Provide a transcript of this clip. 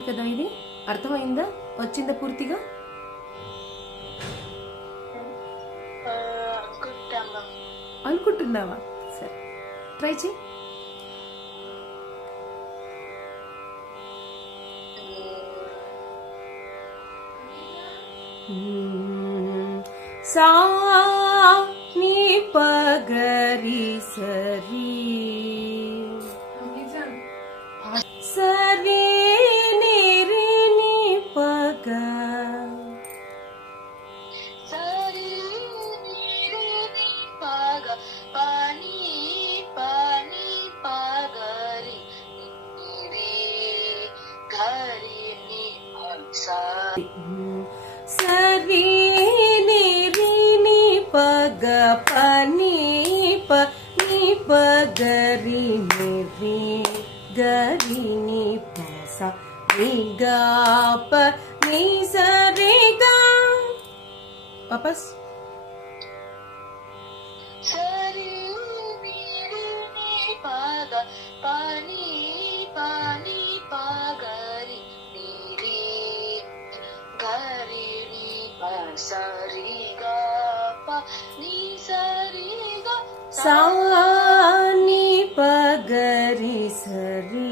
కదా ఇది అర్థమైందా? వచ్చిందా పూర్తిగా? అనుకుంటున్నావా? సరే ట్రై చేయి. సా నీ పగరి సరి సరి నిరి ని పగ సరి నిరి ని పగ పాని పాని పగరి నిరి గరి ని సా సరి నిరి ని పగ పని ప ని పగరి నిరి గరి ని పస ని గా ప ని సరి గా వాపస్ సరి నిరి ని పగ పాని పాని పగరి నిరి గరి ని సరి గా ప ని సరి గా సా ని పగరి సరి